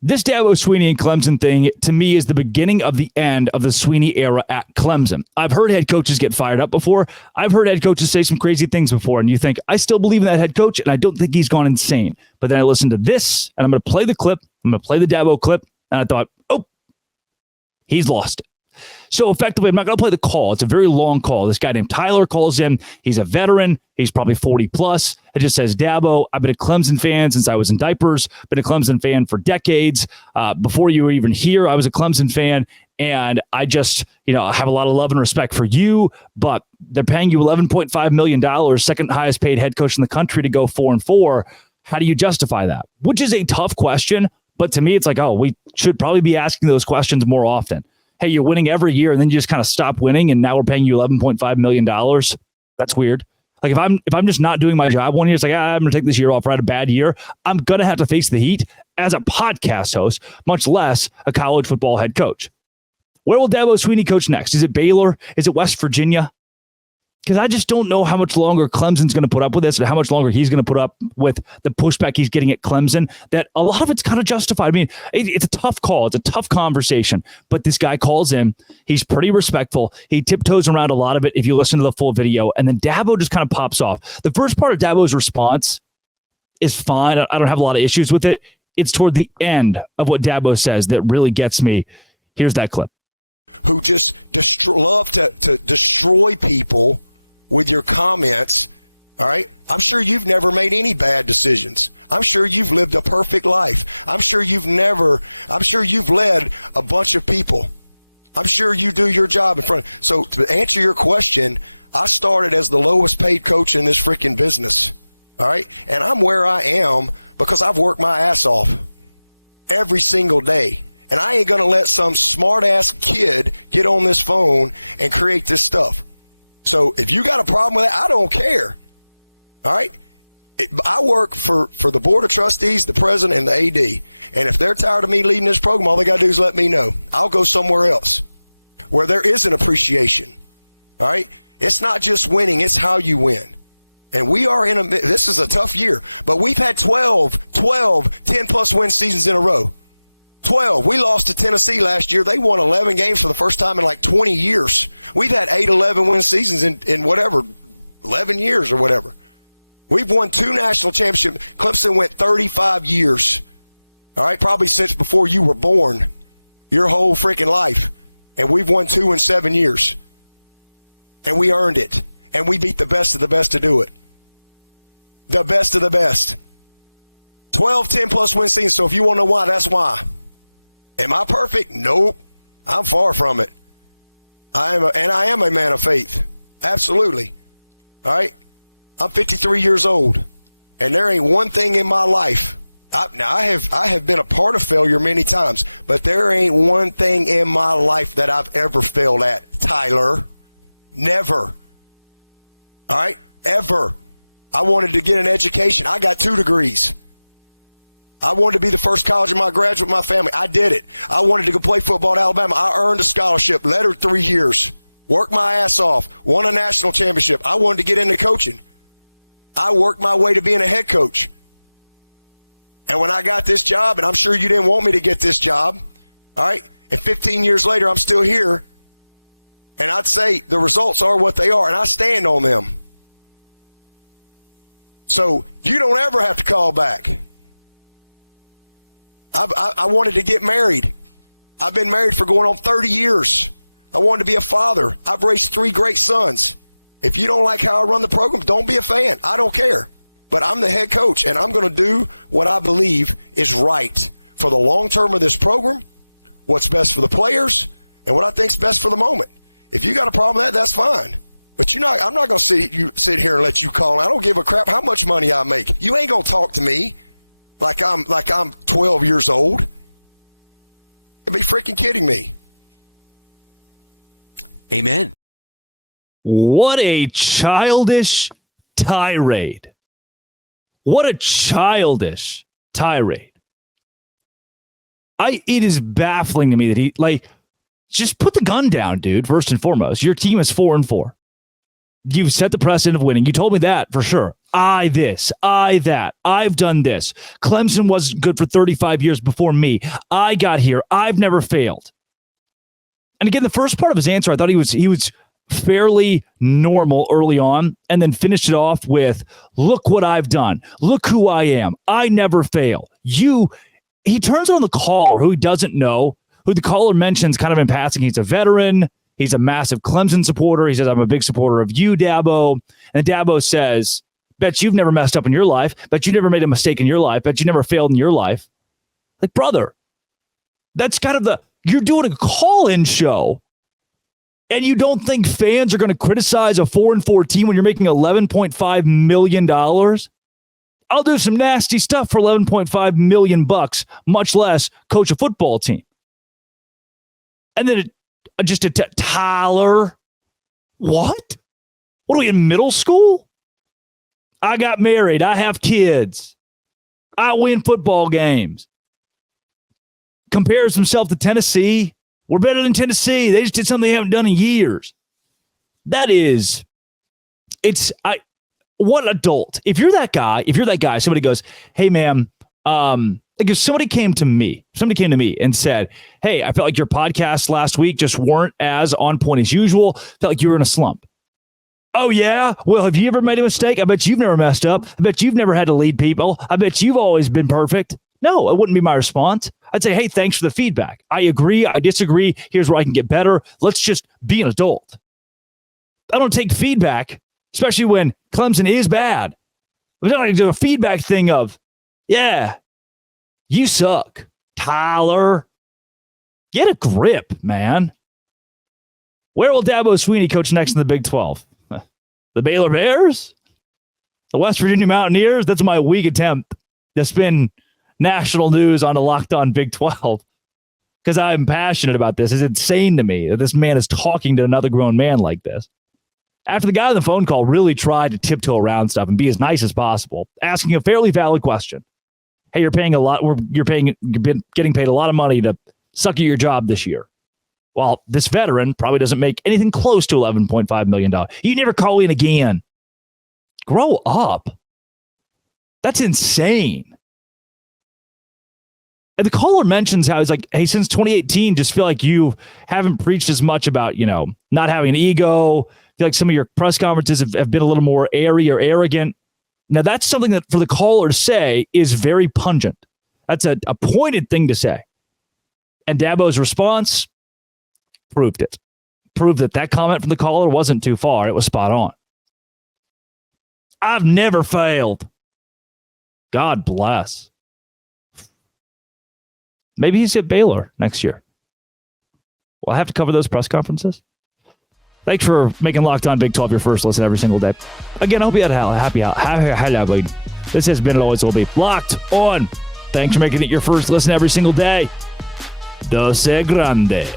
This Dabo Swinney and Clemson thing, to me, is the beginning of the end of the Swinney era at Clemson. I've heard head coaches get fired up before. I've heard head coaches say some crazy things before, and you think, I still believe in that head coach, and I don't think he's gone insane. But then I listened to this, and I'm going to play the clip. I'm going to play the Dabo clip, and I thought, oh, he's lost it. So effectively, I'm not going to play the call. It's a very long call. This guy named Tyler calls in. He's a veteran. He's probably 40 plus. It just says, Dabo, I've been a Clemson fan since I was in diapers, been a Clemson fan for decades. Before you were even here, I was a Clemson fan. And I just, I have a lot of love and respect for you, but they're paying you $11.5 million, second highest paid head coach in the country, to go 4-4. How do you justify that? Which is a tough question. But to me, it's like, oh, we should probably be asking those questions more often. Hey, you're winning every year, and then you just kind of stop winning, and now we're paying you $11.5 million. That's weird. Like if I'm just not doing my job one year, it's like, I'm going to take this year off. I had a bad year. I'm going to have to face the heat as a podcast host, much less a college football head coach. Where will Dabo Swinney coach next? Is it Baylor? Is it West Virginia? Because I just don't know how much longer Clemson's going to put up with this and how much longer he's going to put up with the pushback he's getting at Clemson, that a lot of it's kind of justified. I mean, it's a tough call. It's a tough conversation. But this guy calls in. He's pretty respectful. He tiptoes around a lot of it if you listen to the full video. And then Dabo just kind of pops off. The first part of Dabo's response is fine. I don't have a lot of issues with it. It's toward the end of what Dabo says that really gets me. Here's that clip. Who just love to destroy people with your comments, all right? I'm sure you've never made any bad decisions. I'm sure you've lived a perfect life. I'm sure you've led a bunch of people. I'm sure you do your job in front. So to answer your question, I started as the lowest paid coach in this freaking business, all right? And I'm where I am because I've worked my ass off every single day. And I ain't going to let some smart-ass kid get on this phone and create this stuff. So if you got a problem with that, I don't care. All right? I work for the board of trustees, the president, and the AD. And if they're tired of me leading this program, all they got to do is let me know. I'll go somewhere else where there is an appreciation. All right? It's not just winning. It's how you win. And we are this is a tough year. But we've had 12, 10-plus win seasons in a row. 12. We lost to Tennessee last year. They won 11 games for the first time in like 20 years. We've had 8, 11 win seasons in whatever, 11 years or whatever. We've won 2 national championships. Clemson went 35 years. All right, probably since before you were born, your whole freaking life. And we've won 2 in 7 years. And we earned it. And we beat the best of the best to do it. The best of the best. 12, 10-plus win seasons. So if you want to know why, that's why. Am I perfect? Nope. I'm far from it. I am a man of faith. Absolutely. All right? I'm 53 years old, and there ain't one thing in my life. I have been a part of failure many times, but there ain't one thing in my life that I've ever failed at, Tyler. Never. All right? Ever. I wanted to get an education. I got 2 degrees. I wanted to be the first college in my graduate my family. I did it. I wanted to go play football at Alabama. I earned a scholarship, lettered 3 years, worked my ass off, won a national championship. I wanted to get into coaching. I worked my way to being a head coach. And when I got this job, and I'm sure you didn't want me to get this job, all right, and 15 years later, I'm still here, and I'd say the results are what they are, and I stand on them. So you don't ever have to call back. I wanted to get married. I've been married for going on 30 years. I wanted to be a father. I've raised 3 great sons. If you don't like how I run the program, don't be a fan. I don't care. But I'm the head coach, and I'm going to do what I believe is right for the long term of this program, what's best for the players, and what I think is best for the moment. If you got a problem with that, that's fine. But I'm not going to sit here and let you call. I don't give a crap how much money I make. You ain't going to talk to me like I'm 12 years old. You'd be freaking kidding me. Amen. What a childish tirade. What a childish tirade. It is baffling to me that he, just put the gun down, dude, first and foremost. Your team is 4-4. You've set the precedent of winning. You told me that for sure. I this, I that. I've done this. Clemson was good for 35 years before me. I got here. I've never failed. And again, the first part of his answer, I thought he was fairly normal early on, and then finished it off with, look what I've done. Look who I am. I never fail. He turns on the caller who he doesn't know, who the caller mentions kind of in passing. He's a veteran. He's a massive Clemson supporter. He says, I'm a big supporter of you, Dabo. And Dabo says, bet you've never messed up in your life. Bet you never made a mistake in your life. Bet you never failed in your life. Like, brother, that's kind of you're doing a call-in show, and you don't think fans are going to criticize a 4-4 team when you're making $11.5 million? I'll do some nasty stuff for $11.5 million, much less coach a football team. And then Tyler, what? What are we in middle school? I got married. I have kids. I win football games. Compares himself to Tennessee. We're better than Tennessee. They just did something they haven't done in years. What adult? If you're that guy, somebody goes, hey, man, because somebody came to me and said, hey, I felt like your podcasts last week just weren't as on point as usual. Felt like you were in a slump. Oh, yeah? Well, have you ever made a mistake? I bet you've never messed up. I bet you've never had to lead people. I bet you've always been perfect. No, it wouldn't be my response. I'd say, hey, thanks for the feedback. I agree. I disagree. Here's where I can get better. Let's just be an adult. I don't take feedback, especially when Clemson is bad. I'm not going to do a feedback thing of, yeah, you suck, Tyler. Get a grip, man. Where will Dabo Swinney coach next in the Big 12? The Baylor Bears? The West Virginia Mountaineers? That's my weak attempt to spin national news on a Locked On Big 12, because I'm passionate about this. It's insane to me that this man is talking to another grown man like this. After the guy on the phone call really tried to tiptoe around stuff and be as nice as possible, asking a fairly valid question. Hey, you're getting paid a lot of money to suck at your job this year. Well, this veteran probably doesn't make anything close to $11.5 million. You never call in again. Grow up. That's insane. And the caller mentions how he's like, hey, since 2018, just feel like you haven't preached as much about, not having an ego. Feel like some of your press conferences have been a little more airy or arrogant. Now, that's something that for the caller to say is very pungent. That's a pointed thing to say. And Dabo's response proved it. Proved that comment from the caller wasn't too far. It was spot on. I've never failed. God bless. Maybe he's at Baylor next year. We'll have to cover those press conferences. Thanks for making Locked On Big 12 your first listen every single day. Again, I hope you had a happy Halloween. This has been and always will be Locked On. Thanks for making it your first listen every single day. Dose grande.